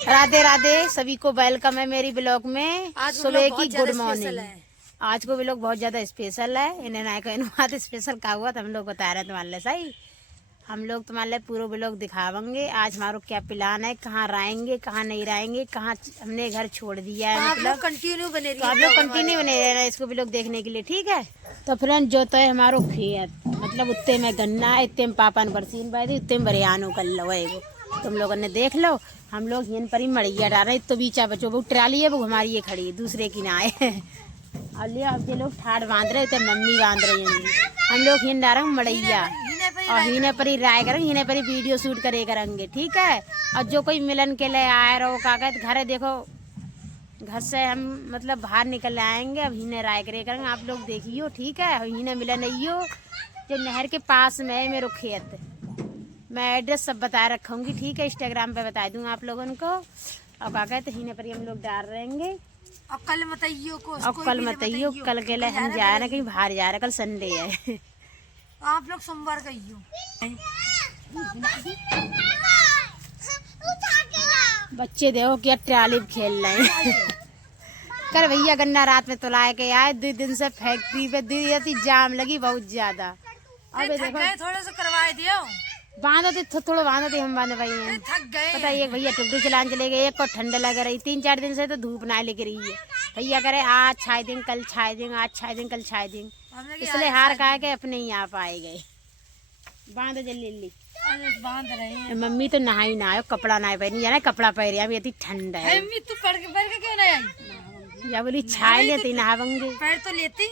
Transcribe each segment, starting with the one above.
राधे राधे, सभी को वेलकम है मेरी ब्लॉग में। सुबह की गुड मॉर्निंग। आज को ब्लॉग बहुत ज्यादा स्पेशल है। इन्हें ना कहीं स्पेशल का हुआ तो हम लोग बता रहे हैं तुम्हारे लिए। सही, हम लोग तुम्हारे लिए पूरा ब्लॉग दिखावेंगे। आज हमारा क्या प्लान है, कहाँ रहेंगे कहाँ नहीं रहेंगे, कहाँ हमने घर छोड़ दिया है। मतलब कंटिन्यू बने तो आप लोग कंटिन्यू बने रहना इसको ब्लॉग देखने के लिए, ठीक है। तो फ्रेंड जो तो है हमारो खेत, मतलब उत्ते में गन्ना है, इतने में पापा ने बरसीन बाई थी, उतने में बरियानो कर लो है। तुम लोगों ने देख लो। हम लोग हिन पर ही मड़िया डाल रहे तो बीचा बच्चों वो ट्राली है, वो हमारी ये खड़ी है, दूसरे की ना है। और लिया अब ये लोग ठाट बांध रहे थे, मम्मी बांध रही हैं। हम लोग हिन डाल रहे मड़िया और हिने पर ही राय करेंगे, हिने पर ही वीडियो शूट करे करेंगे, ठीक है। और जो कोई मिलन के लिए आए रहो का कहते घर है, देखो घर से हम मतलब बाहर निकल आएंगे। अब हिने राय करे करेंगे, आप लोग देखियो, ठीक है। हिने मिलन आइयो जो नहर के पास में है मेरे खेत। मैं एड्रेस सब बता रखूँगी, ठीक है, इंस्टाग्राम पे बता दूँगा आप लोगों को। अब क्या कहते हिने पर ही हम लोग डाल रहेंगे। अब कल बताइयो को, अब कल बताइयो, कल के लिए हम जा रहे हैं कहीं बाहर जा रहे हैं, कल संडे है। आप लोग सोमवार कहियो। बच्चे देखो क्या ट्राली खेल रहे हैं। कर भैया गन्ना रात में तुलाए के आए, 2 दिन से फैक्ट्री पे दी जाम लगी बहुत ज्यादा। अब देखो थोड़े से करवाए दियो, बांधा थे थोड़ा बांधा थे, हम बांधे भाई हैं। थक गए। पता है, एक भैया टुकड़ी चलाने चले गए, एक को ठंड लग रही, 3-4 दिन से तो धूप ना लग रही है। भैया करे आज छाई दिन कल छाई दिन, आज छाई दिन कल छाई दिन, इसलिए हार कहा के अपने ही आप आए गए। बांध जल्दी बांध रहे हैं। मम्मी तो नहाई ना आयो, कपड़ा ना पहनी जाना, कपड़ा पहन अभी इतनी ठंड है। मम्मी तू पढ़ के क्यों नहीं आई? या बोली छाई लेती नहावेंगे। पैर तो लेती।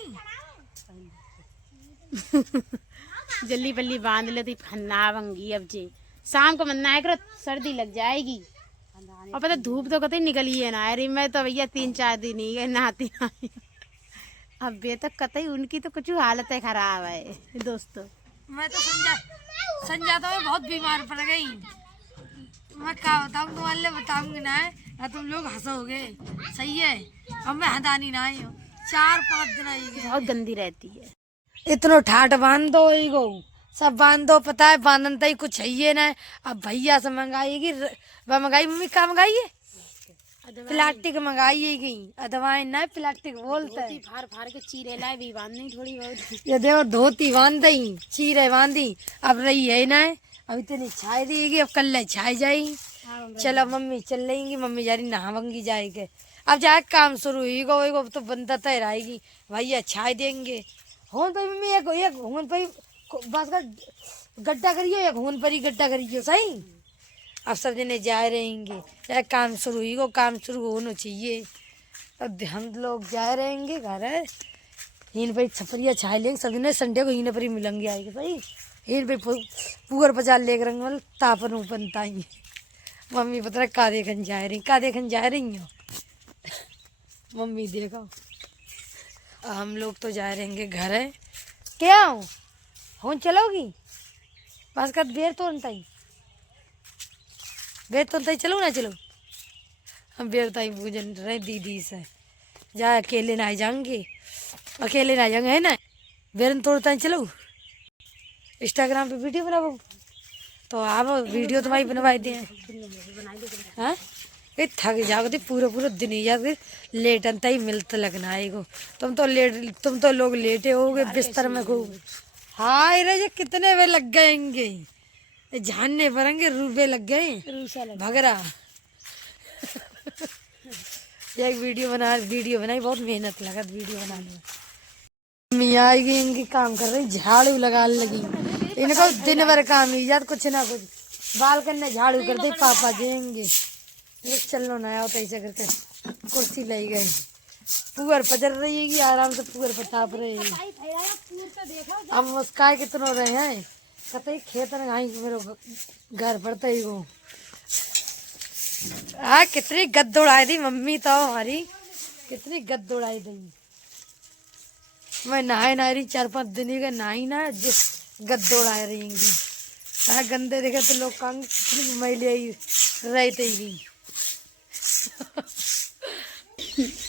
जल्दी पल्ली बांध लेती नहावेंगी। अब जी शाम को मन्ना है करो, सर्दी लग जाएगी। और पता धूप तो कतई निकली है ना। अरे मैं तो भैया 3-4 दिन ही गए नहाती आई। अब बे तो कतई उनकी तो कुछ हालत है खराब है दोस्तों। मैं तो संजा तो मैं बहुत बीमार पड़ गई। मैं क्या बताऊँ तुम्हारे, बताऊंगी ना तुम लोग हंसोगे। सही है, अब मैं हदानी ना आई हूँ, 4-5 दिन आई। बहुत गंदी रहती है। इतनो ठाट बांध दो, एगो सब बांध दो। पता है बांधन तई कुछ है ना। अब भैया से मंगाएगी, वह मंगाई मम्मी क्या मंगाई है? प्लास्टिक मंगाई है गई, दवाएं ना प्लास्टिक बोलते हैं। फार फार के चीरे लाए भी बांधनी थोड़ी बहुत। ये देखो धोती बांध दी, चीरे बांधी, अब रही है ना। अब इतनी छाई देगी, अब कल ले छाई जाएगी। चलो मम्मी चल लेंगी, मम्मी जा रही नहावंगी जाएगी। अब जाए काम शुरू होगा तो बंदा तय रहेगी, भैया छाई देंगे। होन पर मम्मी एक होन पर बस का गड्ढा करियो, एक होन पर ही गड्ढा करियो। सही, अब सब जने जा रहेंगे, चाहे काम शुरू होगा, काम शुरू होना चाहिए। अब हम लोग जा रहेंगे घर है, हिन पर छपरिया छाई लेंगे सब जने। संडे को हिन पर ही मिलेंगे आएगी। सही, हिन पर पुअर पचाल लेकर रंग मतलब तापन बनता ही। मम्मी पता का देखन जा रही हो मम्मी देखो। हम लोग तो जा रहेंगे घर है। क्या हो चलोगी? बस कर बेर तो चलो ना चलो। हम बेर ताई पूजन रहे दीदी से, जा अकेले ना जाएंगे, है ना। बेरन तोड़ता चलो, इंस्टाग्राम पे वीडियो बनाओ तो आप वीडियो तुम्हारी बनवाई दे। हाँ थक जाओगे, पूरा दिन ही जाते, लेटन तक मिलता लगना है। तुम तो लोग लेटे होगे बिस्तर में खूब। हाय रे कितने वे लग गएंगे, जानने पड़ेंगे रुपए लग गए भगरा। एक वीडियो बनाई, बहुत मेहनत लगा वीडियो बनाने में। मम्मी आएगी, इनकी काम कर रही, झाड़ू लगा लगी। इनको दिन भर काम ही जात कुछ ना कुछ, बाल करने झाड़ू करते पापा जाएंगे। चलो ना आओ ऐसे करके कुर्सी लाई गई, पुअर पचर रही, आराम से पुअर पताप रही। अब मुस्काए कितनों रहे हैं, कतई खेत मेरे घर पड़ता ही वो। कितनी गद्द उड़ाई दी मम्मी तो हमारी, कितनी गद्द उड़ाई दी। मैं नहाए ना रही 4-5 दिन ही नहाई ना, गद्द उड़ाए रहेंगी। गंदे देखे तो लोग काम कितनी मैले रहते ही।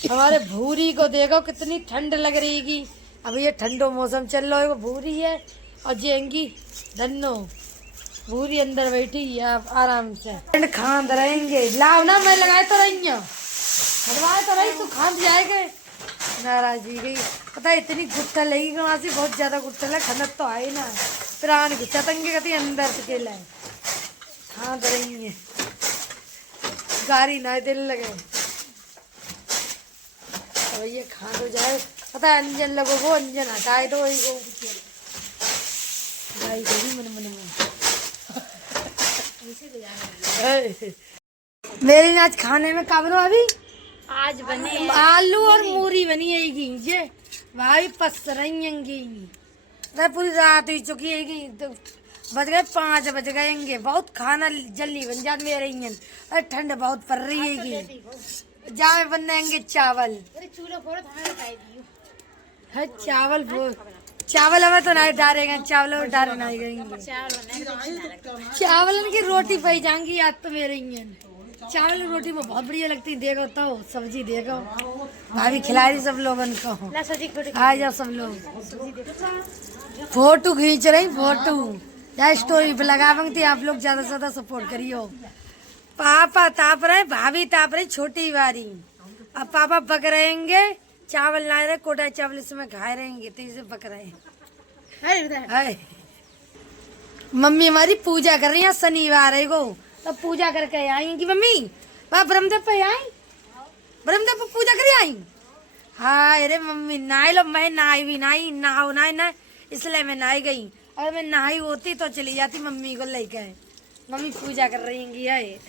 हमारे भूरी को देखो कितनी ठंड लग रही। अब ये ठंडो मौसम चल रहा है, वो भूरी है और जेंगी धन्नो भूरी अंदर बैठी है आप आराम से खांद रहेंगे। लाओ ना, मैं लगाए तो रही हूँ, हटवाए तो रही, तू खांद जाएगा। नाराज ही गई, पता है इतनी गुट्ठल लगी वहाँ से, बहुत ज्यादा गुट्ठल है, खनक तो आए ना, प्राण की चतंगे कहती अंदर से केला है, खांद रही है, गाड़ी ना दिल लगे। अब ये खांद हो जाए, पता है अंजन लगो, वो अंजन हटाए तो वही वो गाई गई मन मन में। मेरे आज खाने में क्या बनो अभी? आज बने आलू और मूरी बनी है ये भाई, पस रही पूरी रात ही चुकी है, तो बज गए 5 बज गएंगे। बहुत खाना जल्दी बन जाते मेरे अरे ठंड बहुत पड़ रही है। जामे बनेंगे चावल, है चावल हमें तो नहीं डालेंगे, चावल डाले नहीं गएंगे, चावल की रोटी पाई जाएंगी आज तो मेरे चावल की रोटी में बहुत बढ़िया लगती है। देखो तो सब्जी देखो, भाभी खिला रही सब लोगों को, आ जाओ सब लोग। फोटो खींच रही, फोटो या स्टोरी पे लगावेंगे, आप लोग ज्यादा से ज्यादा सपोर्ट करियो। पापा ताप रहे, भाभी ताप रही छोटी वारी, अब पापा पक रहेंगे, चावल ला रहे, कोटा चावल इसमें खाए रहेंगे, तो इसे पक रहे हैं। मम्मी हमारी पूजा कर रही है, शनिवार है को, तब पूजा करके आएंगी मम्मी। वहाँ ब्रह्मदेव पे आई, ब्रह्मदेव पे पूजा कर आई। हाँ अरे मम्मी नहाई लो, मैं नहाई भी नहीं, नहाओ नहाई ना, इसलिए मैं नहाई गई। अगर मैं नहाई होती तो चली जाती मम्मी को लेके। मम्मी पूजा कर रही है,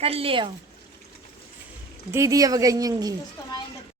कर लिया दीदी अब गई।